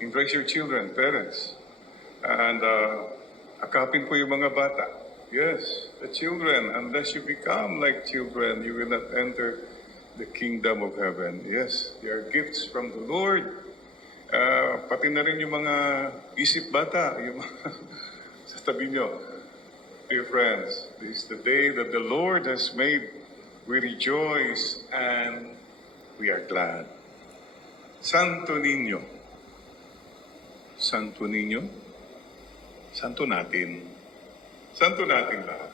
Embrace your children, parents. And akapin po yung mga bata. Yes, the children. Unless you become like children, you will not enter the kingdom of heaven. Yes, they are gifts from the Lord. Pati na rin yung mga isip bata, yung mga sa tabi nyo. Dear friends, this is the day that the Lord has made. We rejoice and we are glad. Santo Niño. Santo Niño. Santo natin. Santo natin lahat.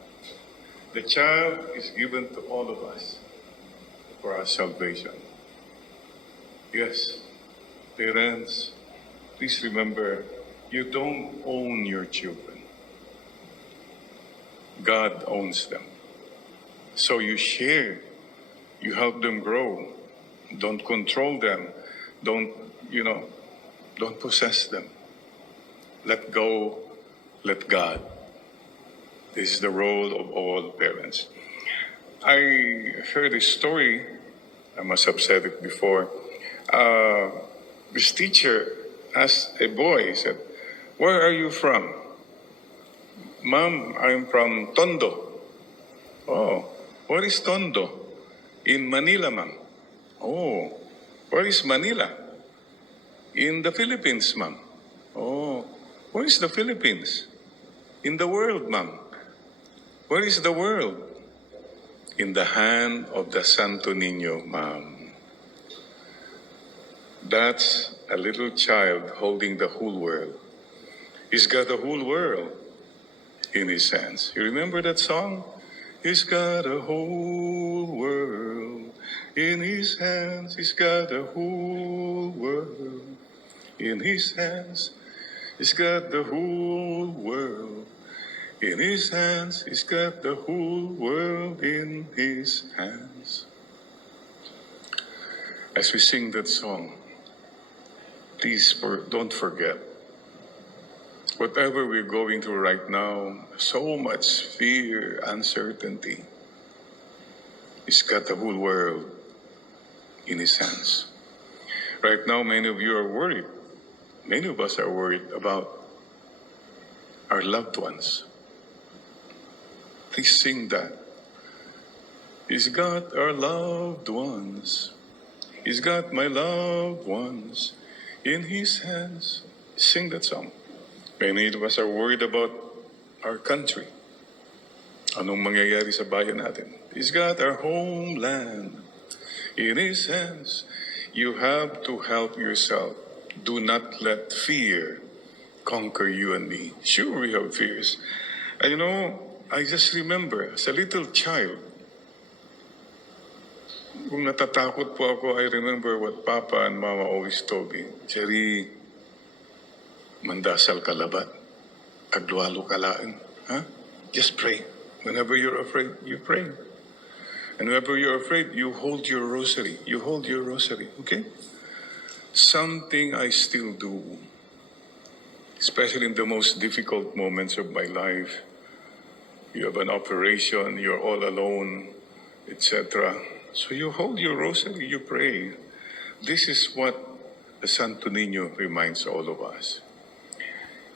The child is given to all of us for our salvation. Yes, parents, please remember, you don't own your children. God owns them. So you share, you help them grow. Don't control them. Don't possess them. Let go, let God. This is the role of all parents. I heard a story, I must have said it before. This teacher asked a boy, he said, "Where are you from?" "Ma'am, I'm from Tondo." "Oh, where is Tondo?" "In Manila, ma'am." "Oh, where is Manila?" "In the Philippines, ma'am." "Oh, where is the Philippines?" "In the world, ma'am." "Where is the world?" "In the hand of the Santo Niño, ma'am." That's a little child holding the whole world. He's got the whole world in his hands. You remember that song? He's got a whole world in his hands. He's got the whole world in his hands. He's got the whole world in his hands. He's got the whole world in his hands. As we sing that song, please don't forget, whatever we're going through right now, so much fear, uncertainty, He's got the whole world in his hands. Right now, many of you are worried. Many of us are worried about our loved ones. Please sing that. He's got our loved ones. He's got my loved ones in his hands. Sing that song. Many of us are worried about our country. Anong mangyayari sa bayan natin? He's got our homeland in his hands. You have to help yourself. Do not let fear conquer you and me. Sure, we have fears. And I just remember, as a little child, kung natatakot po ako, I remember what Papa and Mama always told me. "Jerry, mandasal kalabat, aglualo kalaan. Huh? Just pray. Whenever you're afraid, you pray. And whenever you're afraid, you hold your rosary. You hold your rosary, okay?" Something I still do, especially in the most difficult moments of my life. You have an operation, you're all alone, etc. So you hold your rosary, you pray. This is what the Santo Niño reminds all of us.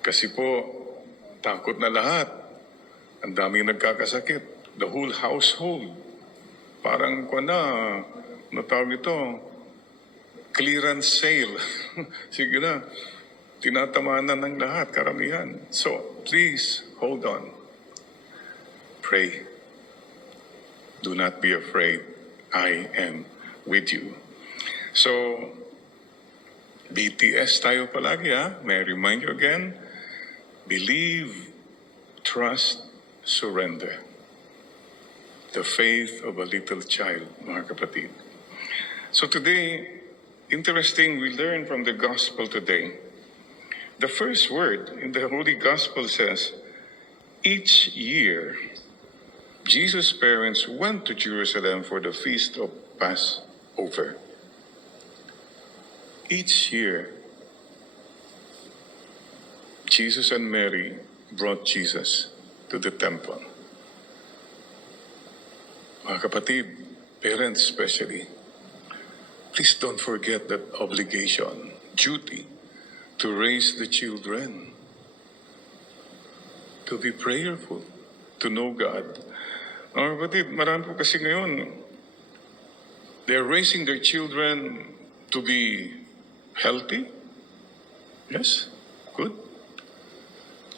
Kasi po, takot na lahat. Ang daming nagkakasakit. The whole household. Parang natawag ito, clearance sale. Sige na, tinatamaan na ng lahat, karamihan. So, please, hold on. Pray. Do not be afraid. I am with you. So, BTS tayo palagi, ha? May I remind you again? Believe, trust, surrender. The faith of a little child, mga kapatid. So today, interesting, we learn from the gospel today. The first word in the Holy Gospel says, each year, Jesus' parents went to Jerusalem for the feast of Passover. Each year, Jesus and Mary brought Jesus to the temple. Mga kapatid, parents especially, please don't forget that obligation, duty, to raise the children, to be prayerful, to know God. Mga kapatid, marami po kasi ngayon, they're raising their children to be healthy. Yes, good.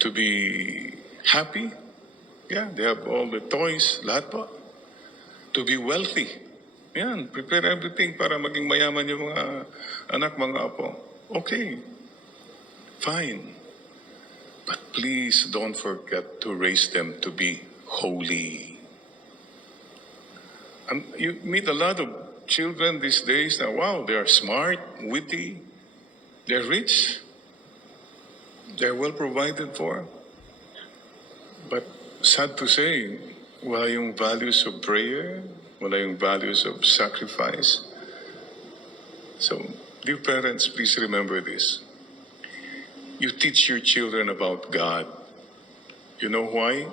To be happy. Yeah, they have all the toys, lahat po. To be wealthy. Yan, prepare everything para maging mayaman yung mga anak, mga apo. Okay, fine. But please don't forget to raise them to be holy. And you meet a lot of children these days now, wow, they are smart, witty, they're rich, they're well provided for. But sad to say, wala yung values of prayer, wala yung values of sacrifice. So, dear parents, please remember this. You teach your children about God. You know why?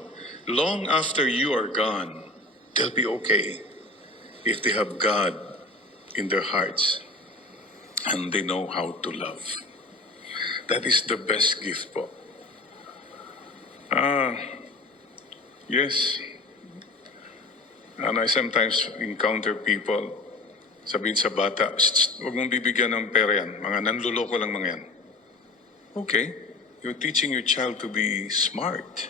Long after you are gone, they'll be okay if they have God in their hearts and they know how to love. That is the best gift po. Yes. And I sometimes encounter people, sabihin sa bata, huwag mong bibigyan ng pera yan. Mga nanluloko lang mga yan. Okay, you're teaching your child to be smart.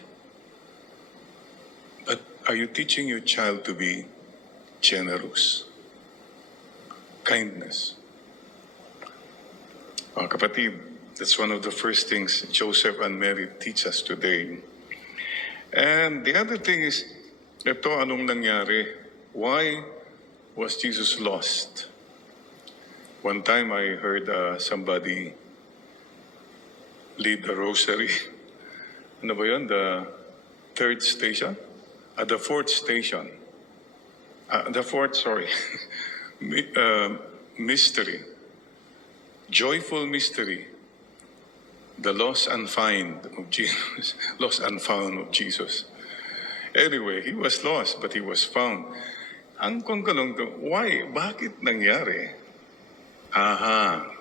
But are you teaching your child to be generous? Kindness. Mga kapatid, that's one of the first things Joseph and Mary teach us today. And the other thing is, ito anong nangyari? Why was Jesus lost? One time I heard somebody lead a rosary. Ano ba yun? The third station? The fourth station. The fourth, sorry. Mystery. Joyful mystery. The lost and found of Jesus. Lost and found of Jesus. Anyway, he was lost, but he was found. Ang kongkalong to, why? Bakit nangyari? Aha.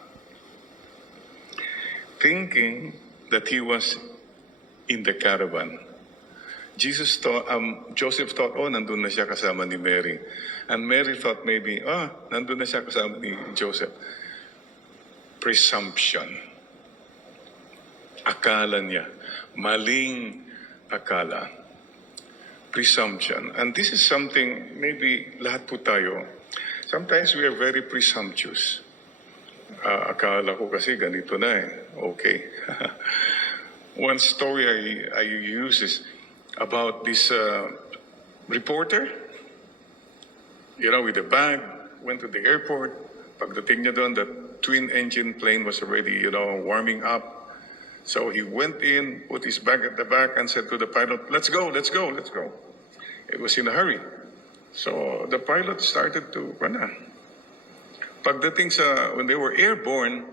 Thinking that he was in the caravan. Joseph thought, nandun na siya kasama ni Mary. And Mary thought maybe, nandun na siya kasama ni Joseph. Presumption. Akala niya. Maling akala. Presumption. And this is something, maybe lahat po tayo, sometimes we are very presumptuous. Akala ko kasi ganito na eh. Okay. One story I use is about this reporter, with a bag, went to the airport. Pagdating niya doon, the twin-engine plane was already, warming up. So he went in, put his bag at the back and said to the pilot, let's go. It was in a hurry. So the pilot started to run. Pagdating when they were airborne,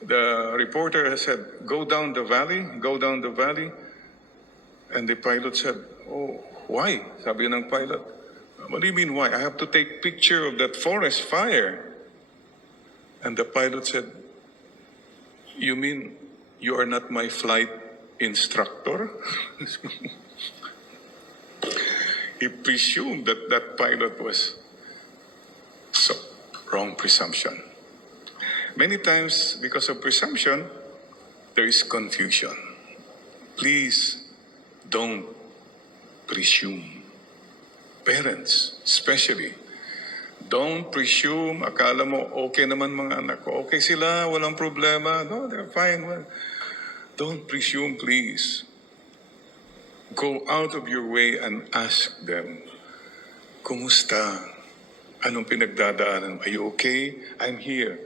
the reporter said, go down the valley. And the pilot said, oh, why? Sabi ng pilot, what do you mean why? I have to take picture of that forest fire. And the pilot said, you mean you are not my flight instructor? He presumed that pilot was so wrong presumption. Many times, because of presumption, there is confusion. Please don't presume. Parents, especially, don't presume. Akala mo, okay naman mga anak ko. Okay sila, walang problema. No, they're fine. Well, don't presume, please. Go out of your way and ask them, kumusta? Anong pinagdadaanan? Are you okay? I'm here.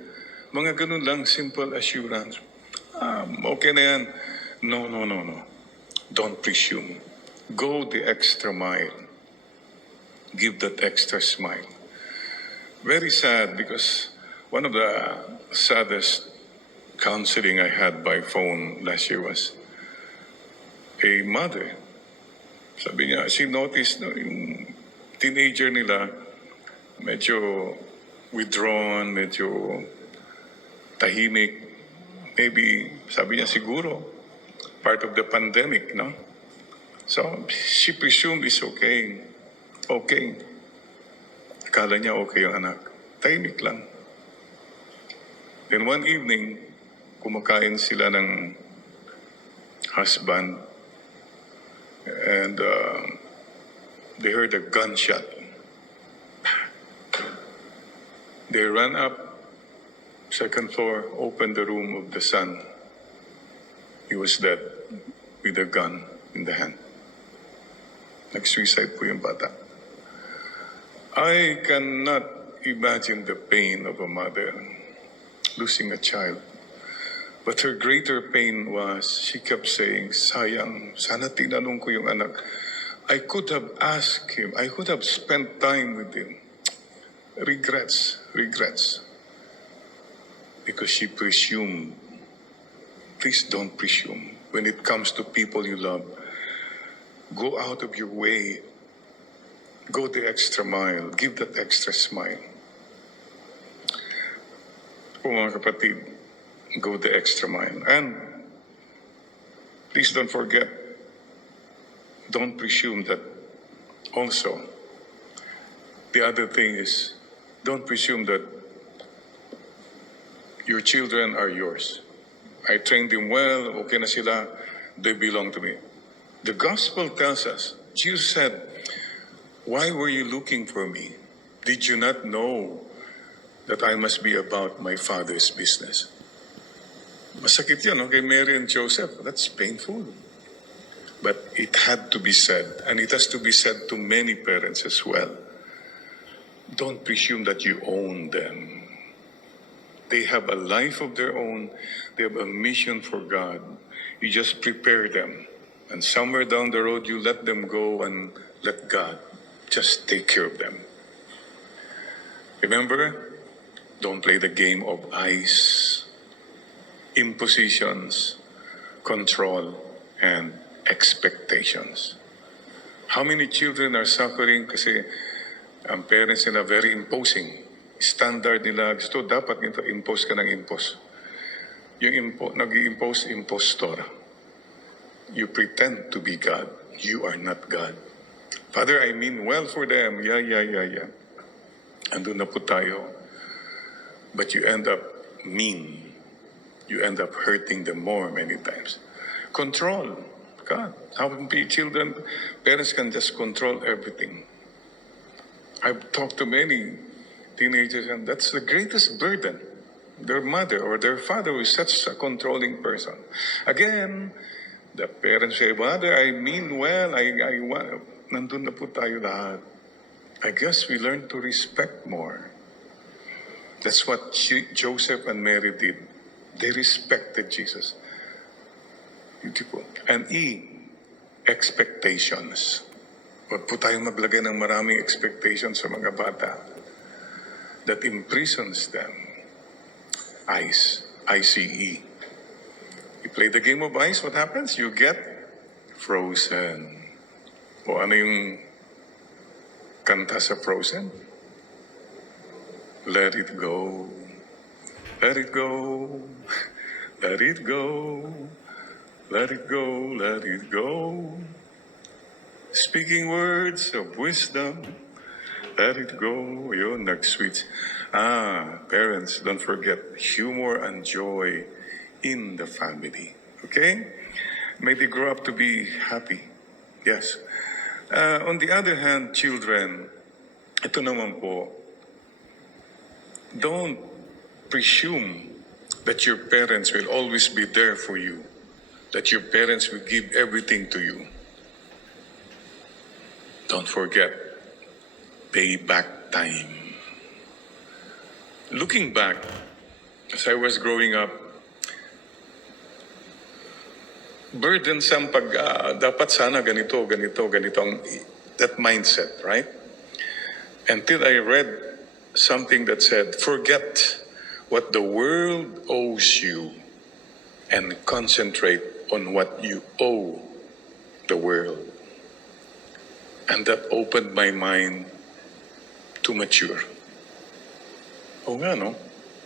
Mga ganun lang, simple assurance. Okay na yan. No. Don't presume. Go the extra mile. Give that extra smile. Very sad because one of the saddest counseling I had by phone last year was a mother. Sabi niya, she noticed yung teenager nila medyo withdrawn, medyo tahimik, Maybe, sabi niya siguro, part of the pandemic, no? So, she presumed it's okay. Okay. Akala niya okay yung anak. Tahimik lang. Then one evening, kumakain sila ng husband and they heard a gunshot. They ran up, second floor, opened the room of the son. He was dead with a gun in the hand. Nag-suicide po yung bata. I cannot imagine the pain of a mother losing a child. But her greater pain was, she kept saying, sayang, sana tinanong ko yung anak. I could have asked him, I could have spent time with him. Regrets. Because she presumed. Please don't presume. When it comes to people you love, go out of your way. Go the extra mile. Give that extra smile. Po mga kapatid, go the extra mile. And please don't forget, don't presume that also. The other thing is, don't presume that your children are yours. I trained them well, okay na sila, they belong to me. The gospel tells us, Jesus said, why were you looking for me? Did you not know that I must be about my Father's business? Masakit yan, okay, Mary and Joseph. That's painful. But it had to be said, and it has to be said to many parents as well. Don't presume that you own them. They have a life of their own. They have a mission for God. You just prepare them. And somewhere down the road, you let them go and let God just take care of them. Remember, don't play the game of ice, impositions, control, and expectations. How many children are suffering kasi ang parents nila very imposing. Standard nila, gusto dapat nito, impose ka ng impose. Yung nag-i-impose, impostor. You pretend to be God. You are not God. Father, I mean well for them. Yeah. Andun na po tayo. But you end up mean. You end up hurting them more many times. Control. God, how many children, parents can just control everything. I've talked to many teenagers and that's the greatest burden. Their mother or their father is such a controlling person. Again, the parents say, Father, I mean well, I want, nandun na po tayo lahat. I guess we learn to respect more. That's what Joseph and Mary did. They respected Jesus. Beautiful. And expectations. Huwag po tayong maglagay ng maraming expectations sa mga bata that imprisons them. Ice. I-C-E. You play the game of ice, what happens? You get frozen. O ano yung kanta sa Frozen? Let it go. Let it go. Let it go. Let it go. Let it go. Speaking words of wisdom. Let it go. Yun, nag-switch. Parents, don't forget humor and joy in the family. Okay? May they grow up to be happy. Yes. On the other hand, children, ito naman po, don't presume that your parents will always be there for you, that your parents will give everything to you. Don't forget, payback time. Looking back, as I was growing up, burdensome pag dapat sana ganito, that mindset, right? Until I read something that said, forget what the world owes you and concentrate on what you owe the world. And that opened my mind to mature. Oh nga, no?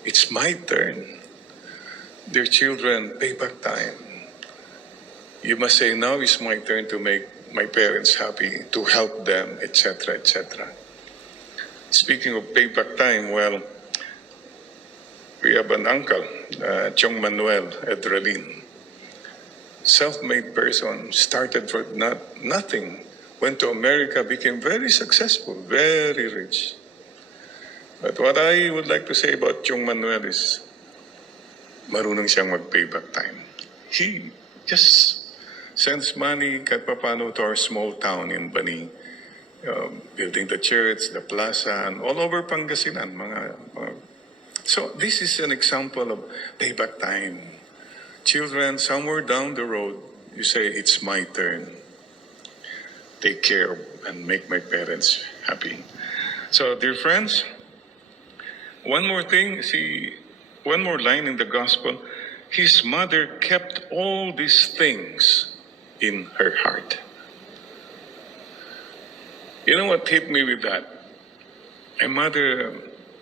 It's my turn. Dear children, payback time. You must say, now is my turn to make my parents happy, to help them, etc., etc. Speaking of payback time, well, we have an uncle, Chong Manuel Edralin, self-made person, started for nothing, went to America, became very successful, very rich. But what I would like to say about Chong Manuel is, marunong siyang mag-payback time. He just sends money kahit papano to our small town in Bani, building the church, the plaza, and all over Pangasinan. So this is an example of payback time. Children, somewhere down the road, you say, it's my turn. Take care and make my parents happy. So, dear friends, one more thing, one more line in the gospel. His mother kept all these things in her heart. You know what hit me with that? My mother,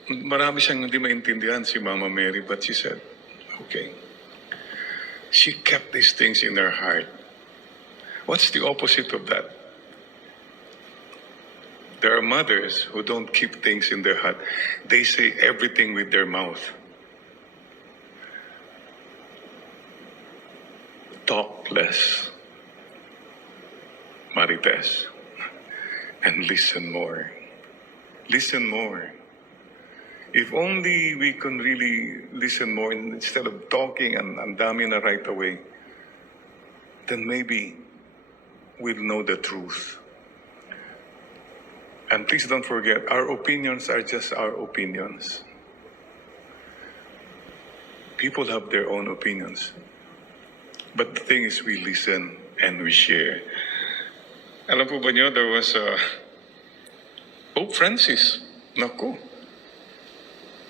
marami siyang hindi maintindihan si Mama Mary, but she said, okay. She kept these things in her heart. What's the opposite of that? There are mothers who don't keep things in their heart. They say everything with their mouth. Talk less, Marites, and listen more. Listen more. If only we can really listen more instead of talking and dami na right away, then maybe we'll know the truth. And please don't forget, our opinions are just our opinions. People have their own opinions. But the thing is, we listen and we share. Alam po ba niyo, there was Pope Francis. Naku.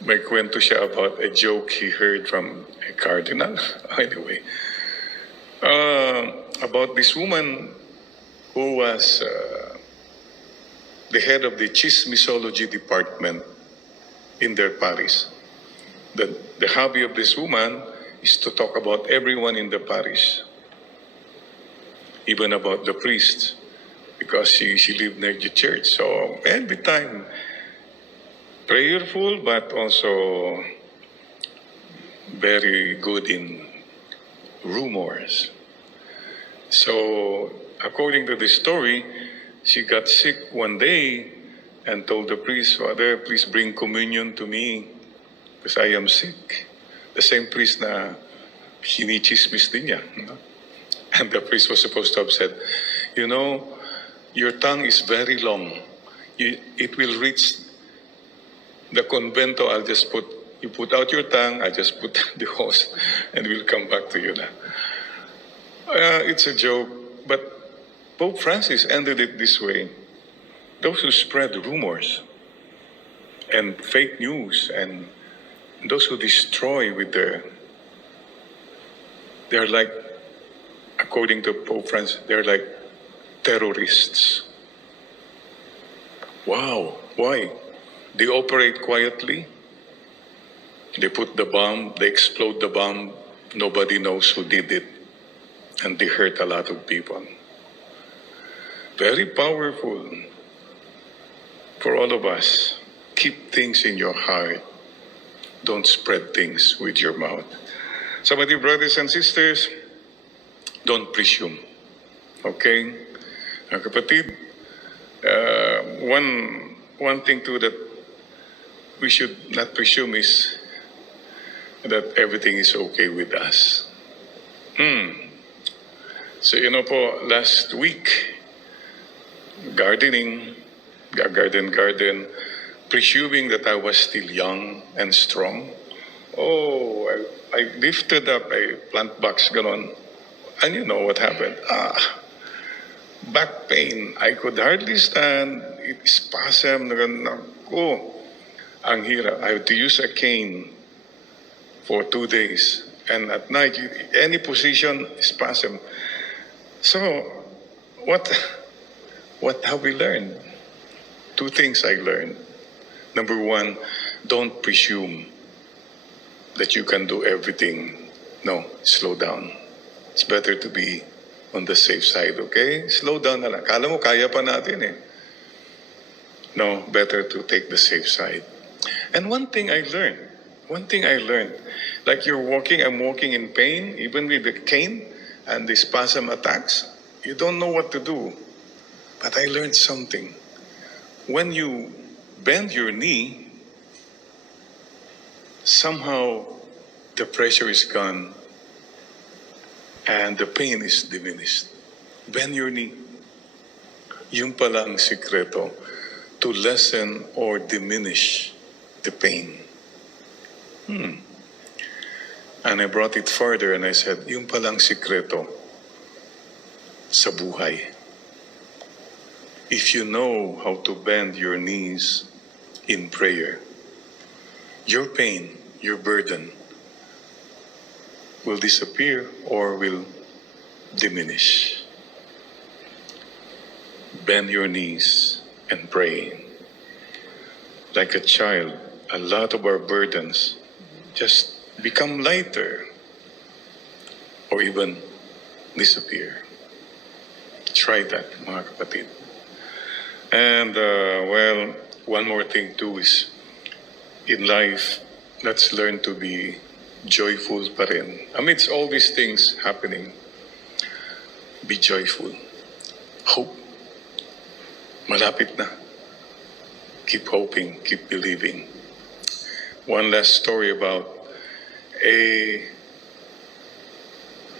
May kwento siya about a joke he heard from a cardinal. Anyway, about this woman who was the head of the chismisology department in their parish. The hobby of this woman is to talk about everyone in the parish, even about the priests, because she lived near the church. So every time, prayerful, but also very good in rumors. So, according to the story, she got sick one day and told the priest, Father, please bring communion to me because I am sick. The same priest na sinichismis din niya. No? And the priest was supposed to have said, you know, your tongue is very long. It will reach the convento. You put out your tongue, I just put the hose, and we'll come back to you now. It's a joke, but Pope Francis ended it this way. Those who spread rumors and fake news and those who destroy with they're like, according to Pope Francis, they're like terrorists. Wow, why? They operate quietly. They put the bomb, they explode the bomb. Nobody knows who did it. And they hurt a lot of people. Very powerful for all of us. Keep things in your heart. Don't spread things with your mouth. So, my dear brothers and sisters, don't presume. Okay? Mga kapatid, one thing too that we should not presume is that everything is okay with us. So, you know po, last week, garden, presuming that I was still young and strong. Oh, I lifted up a plant box, ganon. And you know what happened? Back pain. I could hardly stand. It spasm. Oh, ang hirap. I had to use a cane for 2 days. And at night, any position, spasm. So, what have we learned? 2 things I learned. Number 1, don't presume that you can do everything No, slow down. It's better to be on the safe side, okay? Slow down na lang. Kala mo, kaya pa natin eh. No, better to take the safe side. And one thing I learned, like I'm walking in pain, even with the cane and the spasm attacks, you don't know what to do. But I learned something. When you bend your knee, somehow the pressure is gone and the pain is diminished. Bend your knee. Yung pala ang sikreto to lessen or diminish the pain. And I brought it further and I said, yung palang sikreto sa buhay. If you know how to bend your knees in prayer, your pain, your burden will disappear or will diminish. Bend your knees and pray. Like a child, a lot of our burdens just become lighter or even disappear. Try that, mga kapatid. And, one more thing too is, in life, let's learn to be joyful pa rin. Amidst all these things happening, be joyful. Hope. Malapit na. Keep hoping, keep believing. One last story about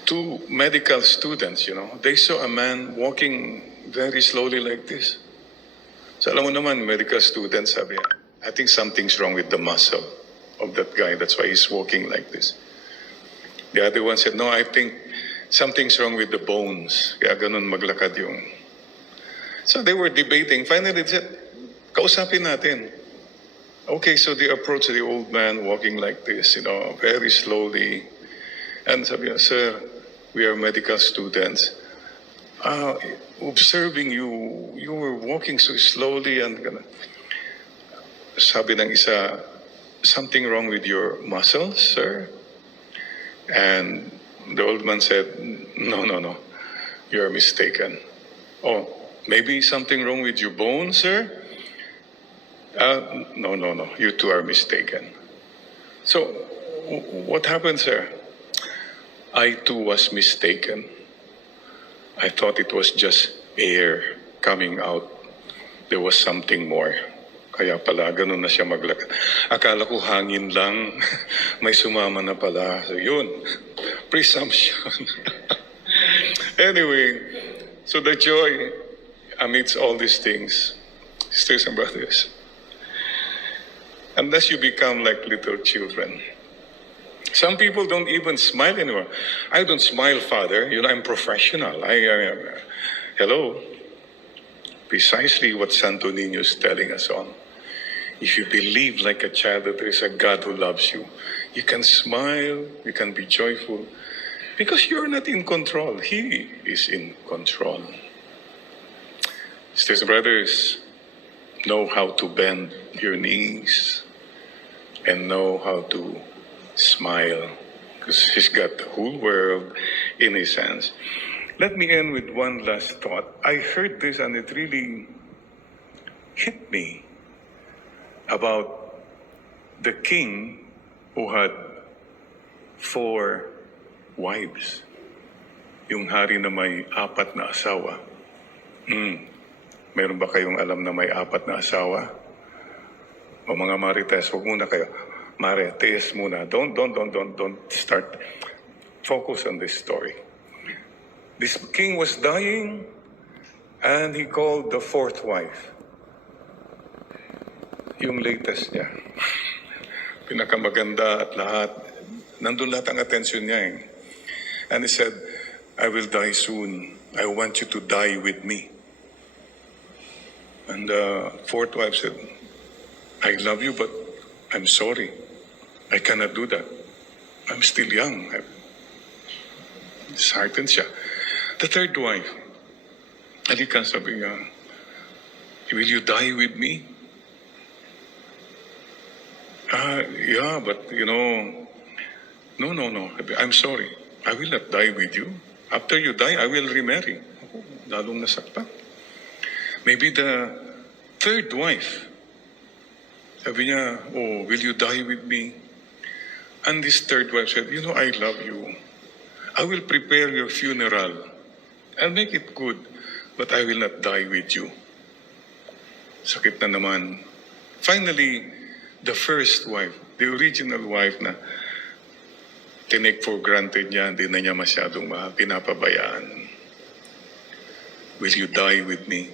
two medical students, they saw a man walking very slowly like this. So alam mo naman, medical students, sabi niya, I think something's wrong with the muscle of that guy. That's why he's walking like this. The other one said, no, I think something's wrong with the bones. Kaya ganun maglakad yung... So they were debating. Finally, they said, kausapin natin. Okay, so they approached the old man walking like this, very slowly. And sabi niya, sir, we are medical students. Observing you were walking so slowly and sabi ng isa, something wrong with your muscles, sir? And the old man said, no, you're mistaken. Oh, maybe something wrong with your bones, sir? No, you two are mistaken. So, what happened, sir? I too was mistaken. I thought it was just air coming out. There was something more. Kaya pala, ganun na siya maglakad. Akala ko hangin lang, may sumama na pala. So yun, presumption. Anyway, so the joy amidst all these things, sisters and brothers, unless you become like little children. Some people don't even smile anymore. I don't smile, Father. I'm professional. Hello. Precisely what Santo Niño is telling us on. If you believe like a child that there is a God who loves you, you can smile, you can be joyful, because you're not in control. He is in control. Sisters and brothers, know how to bend your knees and know how to smile, because he's got the whole world in his hands. Let me end with one last thought. I heard this and it really hit me about the king who had 4 wives. Yung hari na may 4 na asawa. Meron ba kayong alam na may 4 na asawa? O mga marites, huwag muna kayo. Marites muna. Don't start. Focus on this story. This king was dying and he called the 4th wife. Yung latest niya. Pinakamaganda at lahat. Nandun lahat ang atensyon niya eh. And he said, I will die soon. I want you to die with me. And the 4th wife said, I love you, but I'm sorry. I cannot do that. I'm still young. Disheartened siya. The 3rd wife, halika, sabi niya, will you die with me? Yeah, but No, no, no. I'm sorry. I will not die with you. After you die, I will remarry. Ako, lalong nasaktan. Maybe the third wife, sabi niya, oh, will you die with me? And this third wife said, you know, I love you. I will prepare your funeral. I'll make it good, but I will not die with you. Sakit na naman. Finally, the first wife, the original wife na tinake for granted niya, hindi na niya masyadong pinapabayaan. Will you die with me?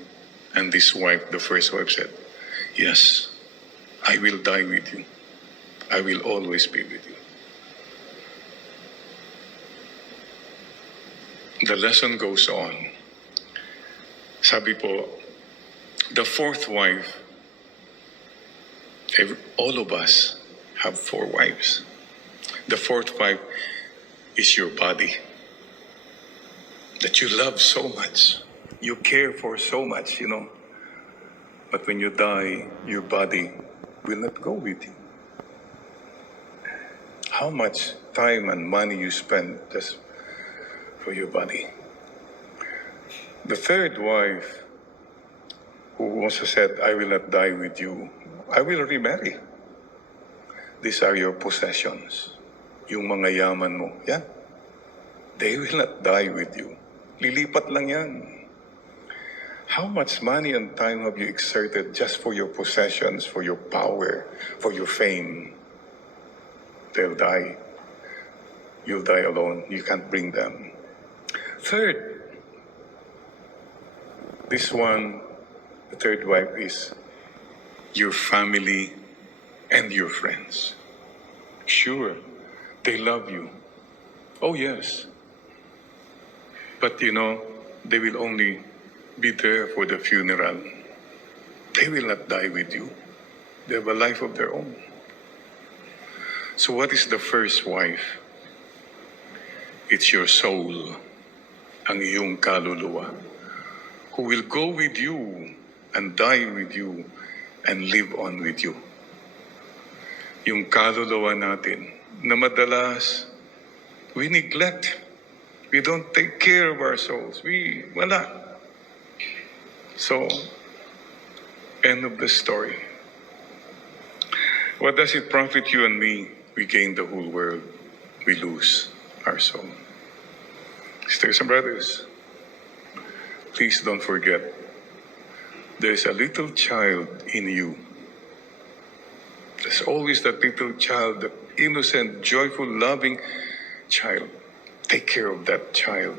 And this wife, the first wife said, yes, I will die with you. I will always be with you. The lesson goes on. Sabi po, the fourth wife, all of us have four wives. The fourth wife is your body that you love so much, you care for so much, you know. But when you die, your body will not go with you. How much time and money you spend just for your body. The third wife, who also said, I will not die with you, I will remarry. These are your possessions. Yung mga yaman mo, yan. They will not die with you. Lilipat lang yan. How much money and time have you exerted just for your possessions, for your power, for your fame? They'll die. You'll die alone. You can't bring them. Third, this one, the third wife is your family and your friends. Sure, they love you. Oh, yes. But you know, they will only be there for the funeral. They will not die with you. They have a life of their own. So what is the first wife? It's your soul, ang iyong kaluluwa, who will go with you and die with you and live on with you. Yung kaluluwa natin na madalas we neglect. We don't take care of our souls. Wala. So, end of the story. What does it profit you and me? We gain the whole world. We lose our soul. Sisters and brothers, please don't forget, there's a little child in you. There's always that little child, that innocent, joyful, loving child. Take care of that child.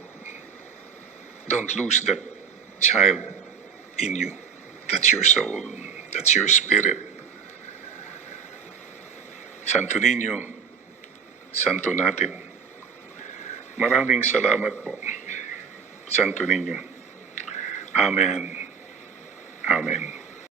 Don't lose that child in you. That's your soul. That's your spirit. Santo Niño, Santo natin. Maraming salamat po, Santo Niño. Amen. Amen.